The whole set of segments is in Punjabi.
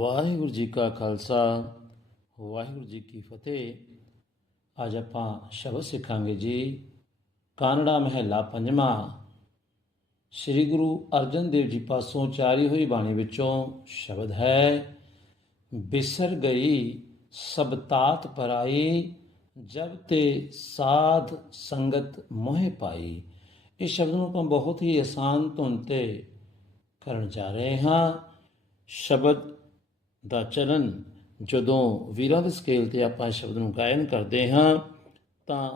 ਵਾਹਿਗੁਰੂ ਜੀ ਕਾ ਖਾਲਸਾ, ਵਾਹਿਗੁਰੂ ਜੀ ਕੀ ਫਤਿਹ। ਅੱਜ ਆਪਾਂ ਸ਼ਬਦ ਸਿੱਖਾਂਗੇ ਜੀ, ਕਾਨੜਾ ਮਹਿਲਾ ਪੰਜਵਾਂ। ਸ੍ਰੀ ਗੁਰੂ ਅਰਜਨ ਦੇਵ ਜੀ ਪਾਸੋਂ ਚਾਰੀ ਹੋਈ ਬਾਣੀ ਵਿੱਚੋਂ ਸ਼ਬਦ ਹੈ, ਬਿਸਰ ਗਈ, ਸਭ ਤਾਤ ਪਰਾਈ, ਜਬ ਤੇ ਸਾਧ ਸੰਗਤ ਮੋਹਿ ਪਾਈ। ਇਸ ਸ਼ਬਦ ਨੂੰ ਆਪਾਂ ਬਹੁਤ ਹੀ ਆਸਾਨ ਧੁਨ ਤੇ ਕਰਨ ਜਾ ਰਹੇ ਹਾਂ। ਸ਼ਬਦ ਦਾ ਚਲਨ ਜਦੋਂ ਵੀਰਾਂ ਦੇ ਸਕੇਲ ਤੇ ਆਪਾਂ ਸ਼ਬਦ ਨੂੰ ਗਾਇਨ ਕਰਦੇ ਹਾਂ, ਤਾਂ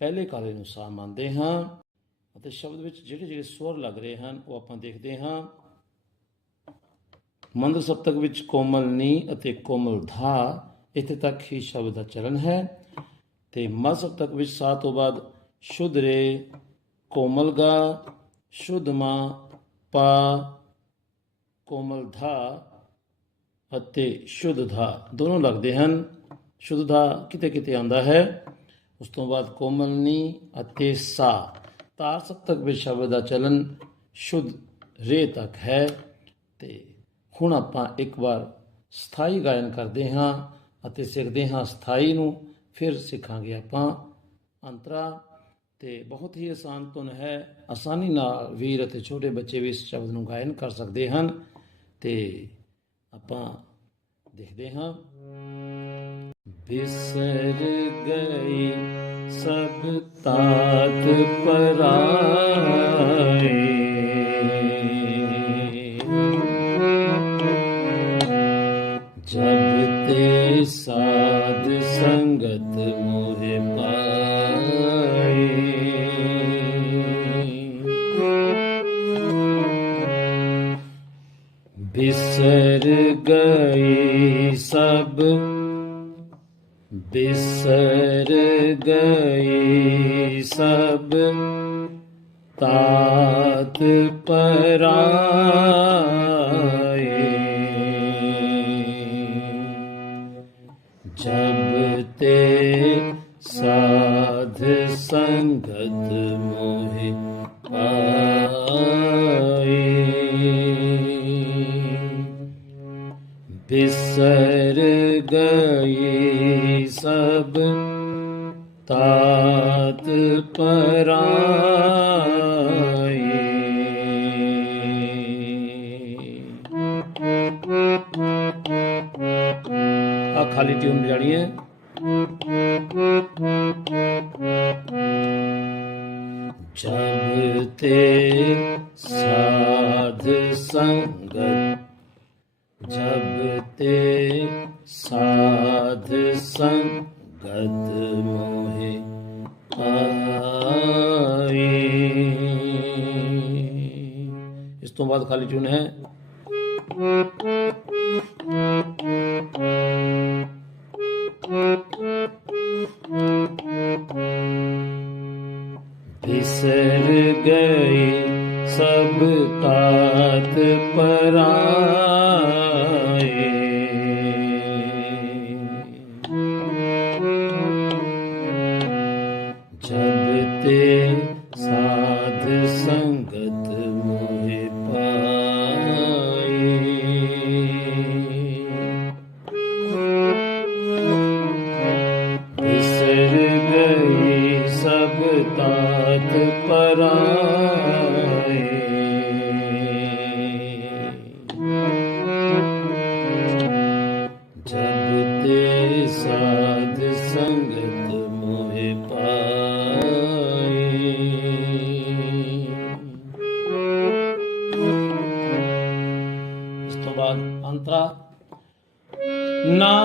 ਪਹਿਲੇ ਕਾਲੇ ਨੂੰ ਸਾ ਮੰਨਦੇ ਹਾਂ ਅਤੇ ਸ਼ਬਦ ਵਿੱਚ ਜਿਹੜੇ ਜਿਹੜੇ ਸਵਰ ਲੱਗ ਰਹੇ ਹਨ, ਉਹ ਆਪਾਂ ਦੇਖਦੇ ਹਾਂ। ਮੰਦ ਸਪਤਕ ਵਿੱਚ ਕੋਮਲ ਨੀ ਅਤੇ ਕੋਮਲ ਧਾ, ਇੱਥੇ ਤੱਕ ਹੀ ਸ਼ਬਦ ਦਾ ਚਲਨ ਹੈ। ਤੇ ਮਦ ਸਪਤਕ ਵਿੱਚ ਸਾ ਤੋਂ ਬਾਅਦ ਸ਼ੁੱਧ ਰੇ, ਕੋਮਲ ਗਾ, ਸ਼ੁੱਧ ਮਾ, ਪਾ, ਕੋਮਲ ਧਾ ਅਤੇ ਸ਼ੁੱਧ ਦੋਨੋਂ ਲੱਗਦੇ ਹਨ। ਸ਼ੁੱਧ ਧਾ ਕਿਤੇ ਕਿਤੇ ਆਉਂਦਾ ਹੈ। ਉਸ ਤੋਂ ਬਾਅਦ ਕੋਮਲ ਨੀ ਅਤੇ ਸਾ। ਤਾਰ ਸਪਤਕ ਵਿੱਚ ਸ਼ਬਦ ਦਾ ਚਲਨ ਸ਼ੁੱਧ ਰੇ ਤੱਕ ਹੈ ਤੇ ਹੁਣ ਆਪਾਂ ਇੱਕ ਵਾਰ ਸਥਾਈ ਗਾਇਨ ਕਰਦੇ ਹਾਂ ਅਤੇ ਸਿੱਖਦੇ ਹਾਂ ਸਥਾਈ ਨੂੰ। ਫਿਰ ਸਿੱਖਾਂਗੇ ਆਪਾਂ ਅੰਤਰਾ। ਤੇ ਬਹੁਤ ਹੀ ਆਸਾਨ ਧੁਨ ਹੈ। ਆਸਾਨੀ ਨਾਲ ਵੀਰ ਅਤੇ ਛੋਟੇ ਬੱਚੇ ਵੀ ਇਸ ਸ਼ਬਦ ਨੂੰ ਗਾਇਨ ਕਰ ਸਕਦੇ ਹਨ। ਤੇ ਆਪਾਂ ਦੇਖਦੇ ਹਾਂ। ਬਿਸਰ ਗਈ ਸਭ ਤਾਤ ਪਰਾਏ। ਜਬ ਤੇ ਸਾਧ ਸੰਗਤ ਮੋਹਿ ਬਿਸਰ ਗਈ ਸਭ ਬਿਸਰ ਗਈ ਸਭ। ਤਾਤ ਪਰਾਏ ਬਿਸਰ ਗਈ ਸਭ ਤਾਤ ਪਰਾਈ ਆ ਖਾਲੀ ਟਿਊਨ ਬਜਾਣੀ ਹੈ ਜਬ ਤੇ ਸਾਧ ਸੰਗਤ ਜਬ ਤੇ ਸਾਧ ਸੰਗਤ ਮੋਹਿ ਆਈ ਇਸ ਤੋਂ ਬਾਅਦ ਖਾਲੀ ਚੁਣ ਹੈ ਬਿਸਰ ਗਈ ਸਭ ਤਾਤ ਪਰਾਏ ਜਬ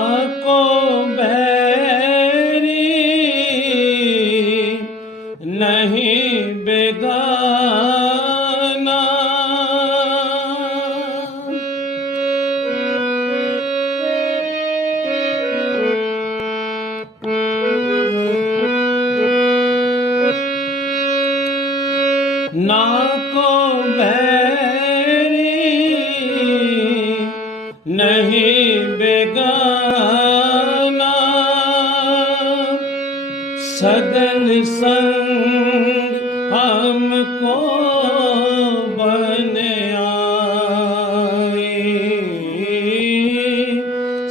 ਨਾ ਕੋ ਬੈਰੀ ਨਹੀਂ ਬੇਗਾਨਾ ਨਾ ਕੋ ਬੈਰੀ सगल संग हमको बन आई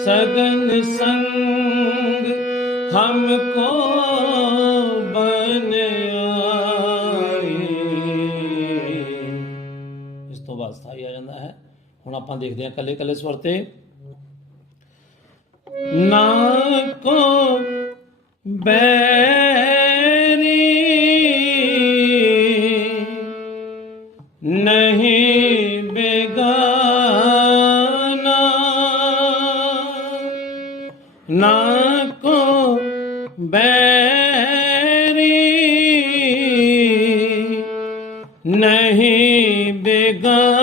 सगन संग हमको बन ਆਏ ਇਸ ਤੋਂ ਬਾਅਦ ਸਥਾਈ ਆ ਜਾਂਦਾ ਹੈ ਹੁਣ ਆਪਾਂ ਦੇਖਦੇ ਹਾਂ ਕੱਲੇ ਕੱਲੇ ਸਵਰ ਤੇ ਨਾ ਕੋ ਬੈਰੀ ਨਹੀਂ ਬੇਗਾਨਾ ਨਾ ਕੋ ਬੈਰੀ ਨਹੀਂ ਬੇਗਾਨਾ।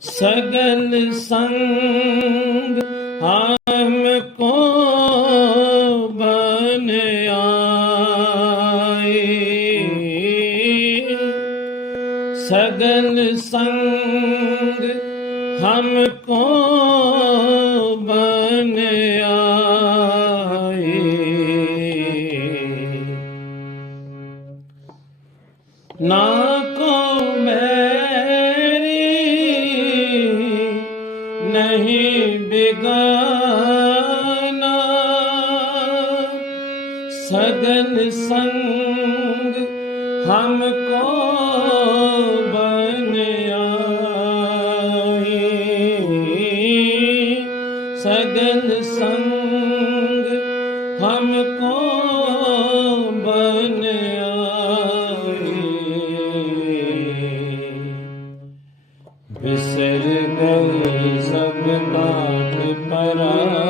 ਸਗਲ ਸੰਗ ਸਗਨ ਸੰਗ ਹਮ ਕੋ ਬਨ ਨਾ ਕੋ ਨਹੀਂ ਬਿਗਾਨਾ। ਸਗਨ ਸੰਗ हम को बन आई सगन संग हमको बन आई बिसर गई सब बात परा